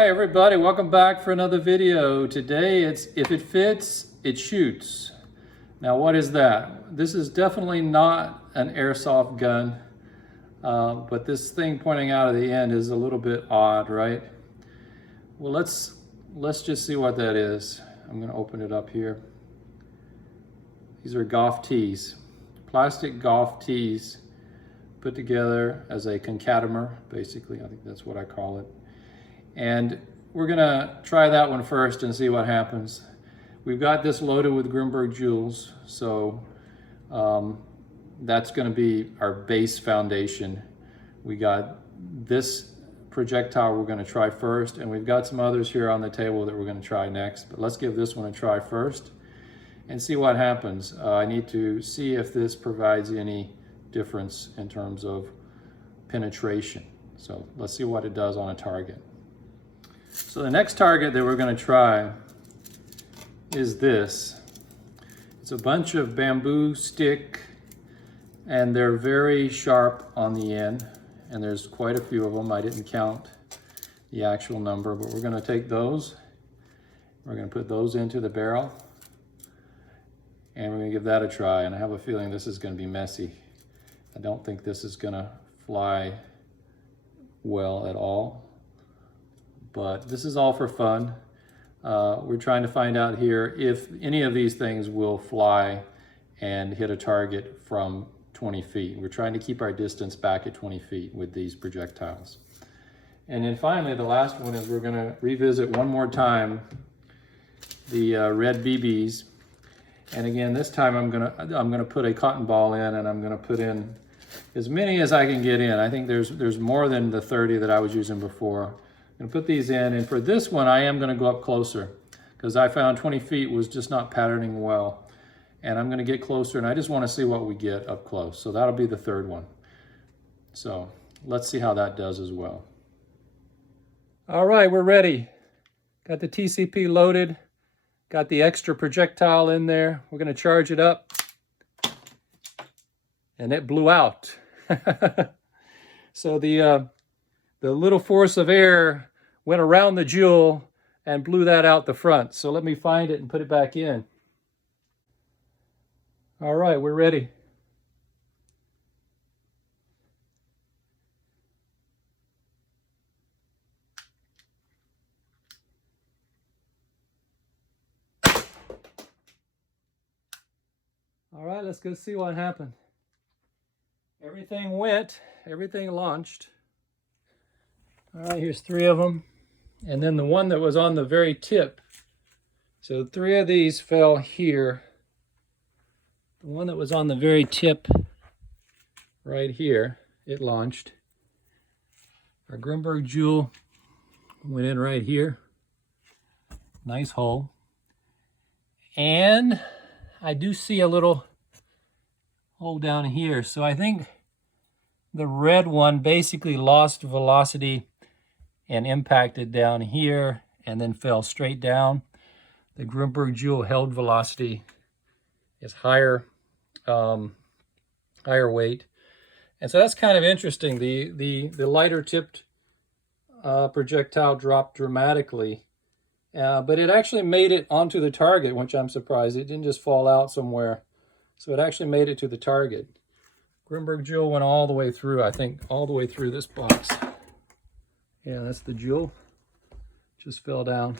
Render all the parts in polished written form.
Hi everybody, welcome back for another video. Today it's if it fits, it shoots. Now what is that? This is definitely not an airsoft gun, but this thing pointing out at the end is a little bit odd, right? Well, let's just see what that is. I'm going to open it up here. These are golf tees, plastic golf tees put together as a concatemer, basically. I think that's what I call it. And we're gonna try that one first and see what happens. We've got this loaded with Grimburg JULs, so that's gonna be our base foundation. We got this projectile we're gonna try first, and we've got some others here on the table that we're gonna try next, but let's give this one a try first and see what happens. I need to see if this provides any difference in terms of penetration. So let's see what it does on a target. So the next target that we're going to try is this. It's a bunch of bamboo stick, and they're very sharp on the end, and there's quite a few of them. I didn't count the actual number, but we're going to take those. We're going to put those into the barrel, and we're going to give that a try. And I have a feeling this is going to be messy. I don't think this is going to fly well at all. But this is all for fun. We're trying to find out here if any of these things will fly and hit a target from 20 feet. We're trying to keep our distance back at 20 feet with these projectiles. And then finally, the last one is we're gonna revisit one more time the red BBs. And again, this time I'm gonna put a cotton ball in, and I'm gonna put in as many as I can get in. I think there's more than the 30 that I was using before. I'm gonna put these in, and for this one I am gonna go up closer because I found 20 feet was just not patterning well. And I'm gonna get closer, and I just wanna see what we get up close. So that'll be the third one. So let's see how that does as well. All right, we're ready. Got the TCP loaded, got the extra projectile in there. We're gonna charge it up, and it blew out. So the little force of air went around the JUL and blew that out the front. So let me find it and put it back in. All right, we're ready. All right, let's go see what happened. Everything went, everything launched. All right, here's 3 of them. And then the one that was on the very tip. So 3 of these fell here. The one that was on the very tip right here, it launched. Our Grimburg JUL went in right here. Nice hole. And I do see a little hole down here. So I think the red one basically lost velocity and impacted down here and then fell straight down. The Grimburg JUL held velocity is higher, higher weight. And so that's kind of interesting. The lighter tipped projectile dropped dramatically, but it actually made it onto the target, which I'm surprised. It didn't just fall out somewhere. So it actually made it to the target. Grimburg JUL went all the way through, I think, all the way through this box. Yeah, that's the JUL. Just fell down.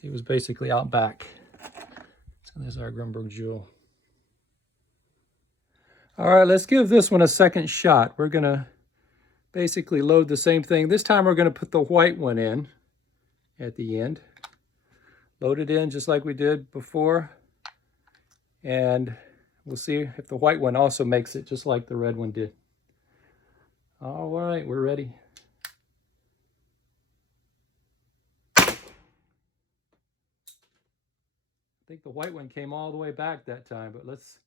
He was basically out back. So there's our Grimburg JUL. All right, let's give this one a second shot. We're gonna basically load the same thing. This time we're gonna put the white one in at the end. Load it in just like we did before. And we'll see if the white one also makes it just like the red one did. All right, we're ready. I think the white one came all the way back that time, but let's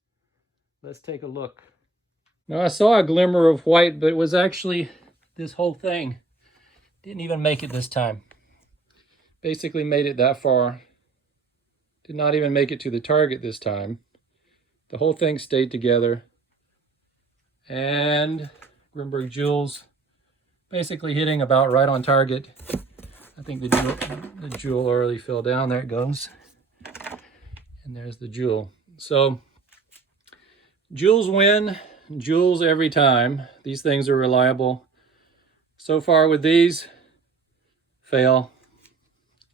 take a look. Now I saw a glimmer of white, but it was actually this whole thing. Didn't even make it this time. Basically made it that far. Did not even make it to the target this time. The whole thing stayed together. And Grimburg JULs basically hitting about right on target. I think the JULv already fell down. There it goes. And there's the JULv. So JULvs win. JULvs every time. These things are reliable. So far with these, fail.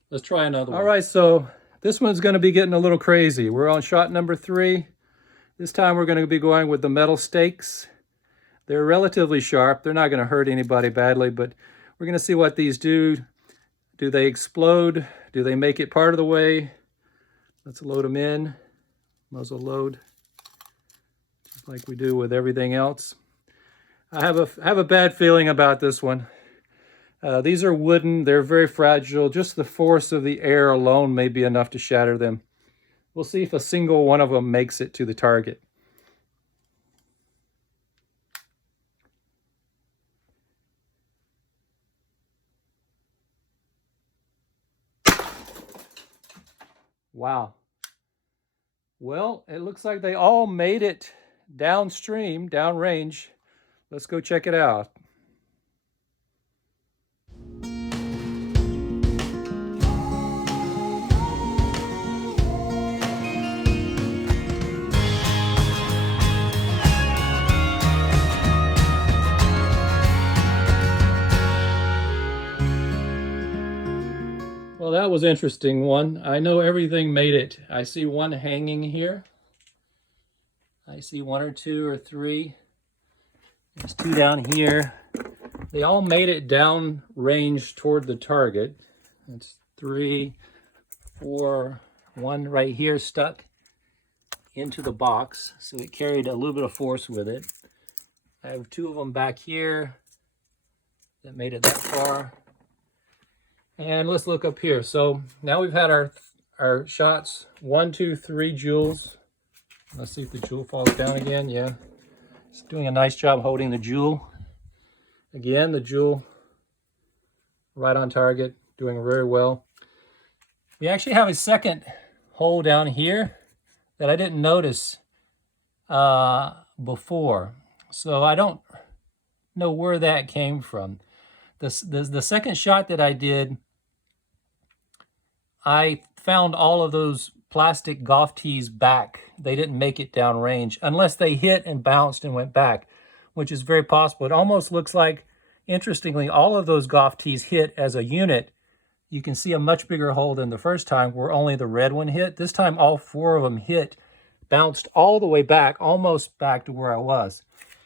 Let's try another one. All right, so this one's going to be getting a little crazy. We're on shot number 3. This time we're going to be going with the metal stakes. They're relatively sharp. They're not going to hurt anybody badly, but we're going to see what these do. Do they explode? Do they make it part of the way? Let's load them in. Muzzle load. Just like we do with everything else. I have a bad feeling about this one. These are wooden. They're very fragile. Just the force of the air alone may be enough to shatter them. We'll see if a single one of them makes it to the target. Wow. Well, it looks like they all made it downstream, downrange. Let's go check it out. Well, that was an interesting one. I know everything made it. I see one hanging here. I see 1 or 2 or 3. There's 2 down here. They all made it down range toward the target. That's 3, 4, 1 right here stuck into the box. So it carried a little bit of force with it. I have 2 of them back here that made it that far. And let's look up here. So now we've had our shots, 1, 2, 3 JULvs. Let's see if the JULv falls down again. Yeah, it's doing a nice job holding the JULv. Again, the JULv right on target, doing very well. We actually have a second hole down here that I didn't notice before. So I don't know where that came from. The second shot that I did, I found all of those plastic golf tees back. They didn't make it down range unless they hit and bounced and went back, which is very possible. It almost looks like, interestingly, all of those golf tees hit as a unit. You can see a much bigger hole than the first time where only the red one hit. This time all 4 of them hit, bounced all the way back, almost back to where I was.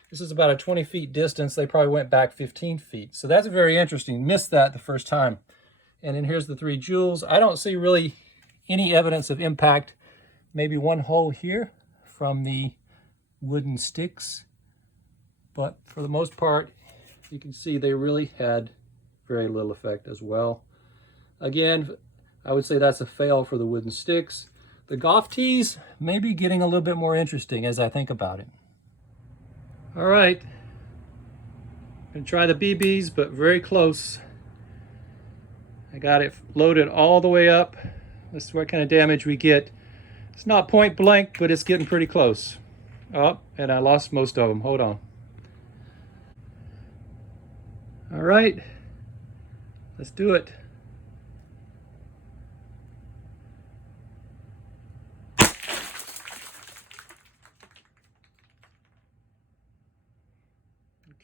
This is about a 20 feet distance. They probably went back 15 feet. So that's very interesting. Missed that the first time. And then here's the 3 JULvs. I don't see really any evidence of impact. Maybe 1 hole here from the wooden sticks. But for the most part, you can see they really had very little effect as well. Again, I would say that's a fail for the wooden sticks. The golf tees may be getting a little bit more interesting as I think about it. All right, I'm gonna try the BBs, but very close. I got it loaded all the way up. This is what kind of damage we get. It's not point blank, but it's getting pretty close. Oh, and I lost most of them. Hold on. All right, let's do it.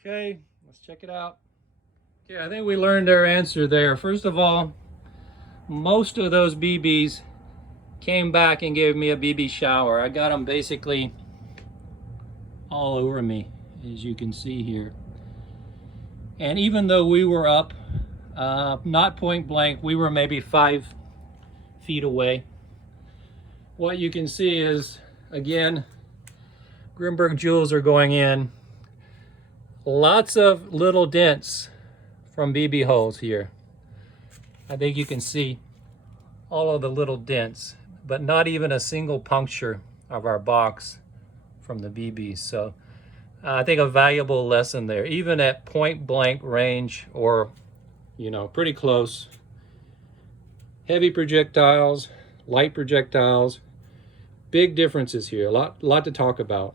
Okay, let's check it out. Okay, I think we learned our answer there. First of all, most of those BBs came back and gave me a BB shower. I got them basically all over me, as you can see here. And even though we were up, not point blank, we were maybe 5 feet away. What you can see is, again, Grimburg JULvs are going in. Lots of little dents from BB holes here. I think you can see all of the little dents, but not even a single puncture of our box from the BBs. So I think a valuable lesson there, even at point blank range or, you know, pretty close. Heavy projectiles, light projectiles, big differences here, a lot to talk about.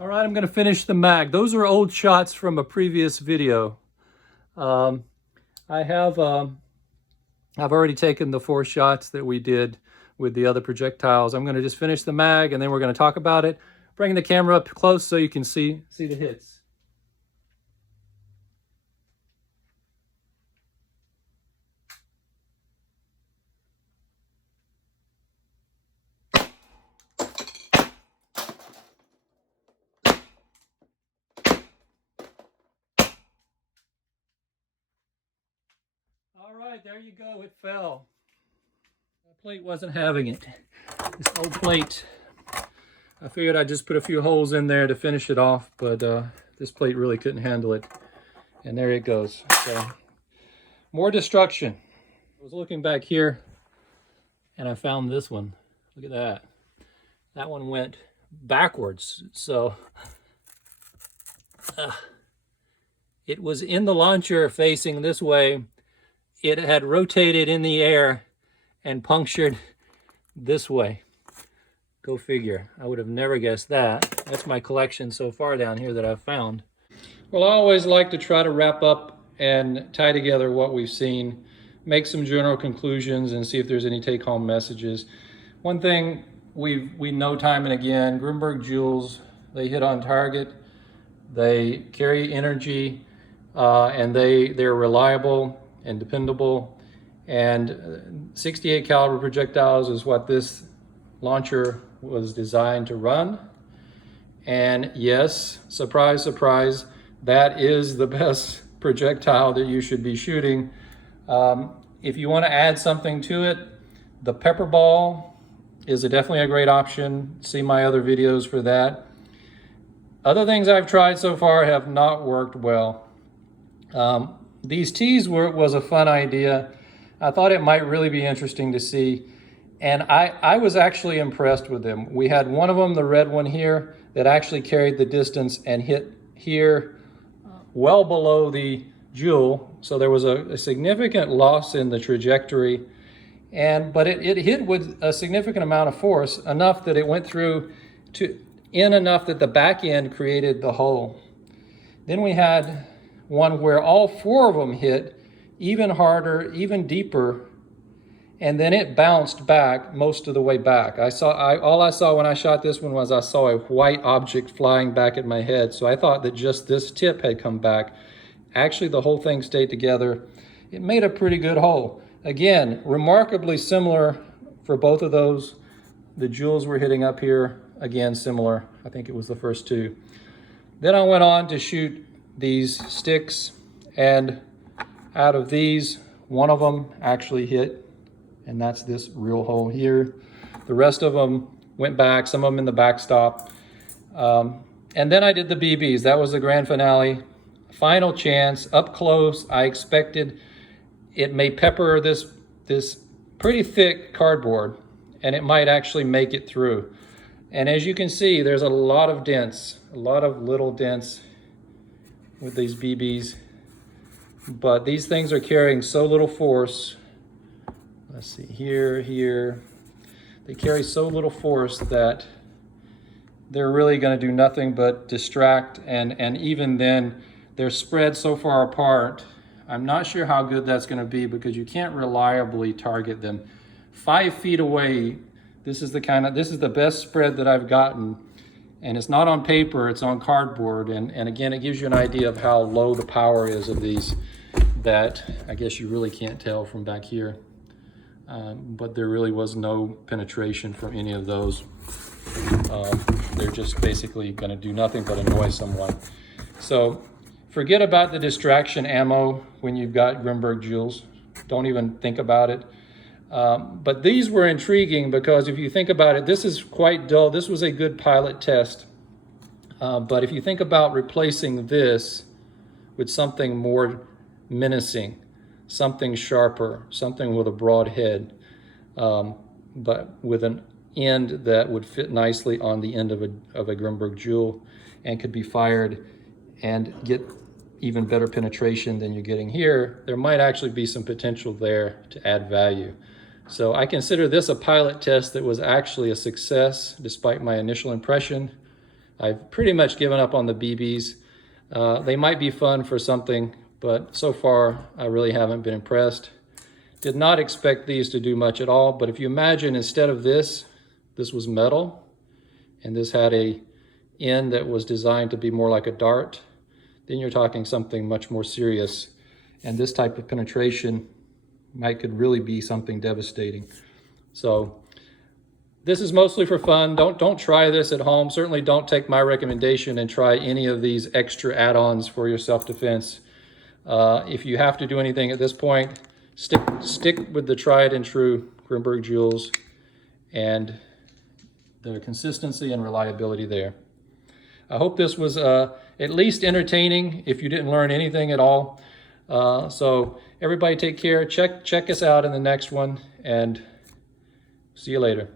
All right, I'm going to finish the mag. Those are old shots from a previous video. I have I've already taken the 4 shots that we did with the other projectiles. I'm going to just finish the mag and then we're going to talk about it. Bring the camera up close so you can see the hits. All right, there you go. It fell. The plate wasn't having it. This old plate, I figured I'd just put a few holes in there to finish it off, but this plate really couldn't handle it. And there it goes. So, more destruction. I was looking back here and I found this one. Look at that. That one went backwards. So, it was in the launcher facing this way. It had rotated in the air and punctured this way. Go figure. I would have never guessed that. That's my collection so far down here that I've found. Well, I always like to try to wrap up and tie together what we've seen, make some general conclusions, and see if there's any take-home messages. One thing we know time and again, Grimburg JULs, they hit on target, they carry energy, and they're reliable and dependable. And 68 caliber projectiles is what this launcher was designed to run. And yes, surprise, surprise, that is the best projectile that you should be shooting. If you want to add something to it, the Pepperball is definitely a great option. See my other videos for that. Other things I've tried so far have not worked well. These tees was a fun idea. I thought it might really be interesting to see. And I was actually impressed with them. We had one of them, the red one here, that actually carried the distance and hit here well below the JUL. So there was a significant loss in the trajectory. But it hit with a significant amount of force, enough that it went through enough that the back end created the hole. Then we had one where all 4 of them hit even harder, even deeper, and then it bounced back most of the way back. All I saw when I shot this one was I saw a white object flying back at my head, so I thought that just this tip had come back. Actually, the whole thing stayed together. It made a pretty good hole. Again, remarkably similar for both of those. The JULs were hitting up here, again, similar. I think it was the first 2. Then I went on to shoot these sticks, and out of these, one of them actually hit, and that's this real hole here. The rest of them went back, some of them in the backstop. And then I did the BBs. That was the grand finale. Final chance, up close. I expected it may pepper this pretty thick cardboard, and it might actually make it through. And as you can see, there's a lot of dents, a lot of little dents with these BBs. But these things are carrying so little force. Let's see, here. They carry so little force that they're really going to do nothing but distract. And even then, they're spread so far apart. I'm not sure how good that's going to be because you can't reliably target them. 5 feet away, this is the best spread that I've gotten. And it's not on paper, it's on cardboard. And again, it gives you an idea of how low the power is of these, that I guess you really can't tell from back here. But there really was no penetration from any of those. They're just basically gonna do nothing but annoy someone. So forget about the distraction ammo when you've got Grimburg JULs. Don't even think about it. But these were intriguing because if you think about it, this is quite dull. This was a good pilot test. But if you think about replacing this with something more menacing, something sharper, something with a broad head, but with an end that would fit nicely on the end of a Grimburg JUL and could be fired and get even better penetration than you're getting here, there might actually be some potential there to add value. So I consider this a pilot test that was actually a success despite my initial impression. I've pretty much given up on the BBs. They might be fun for something, but so far I really haven't been impressed. Did not expect these to do much at all, but if you imagine instead of this was metal, and this had a end that was designed to be more like a dart, then you're talking something much more serious. And this type of penetration could really be something devastating. So this is mostly for fun. Don't try this at home. Certainly don't take my recommendation and try any of these extra add-ons for your self-defense. If you have to do anything at this point, stick with the tried and true Grimburg JULs and the consistency and reliability there. I hope this was at least entertaining if you didn't learn anything at all. So everybody take care. Check us out in the next one, and see you later.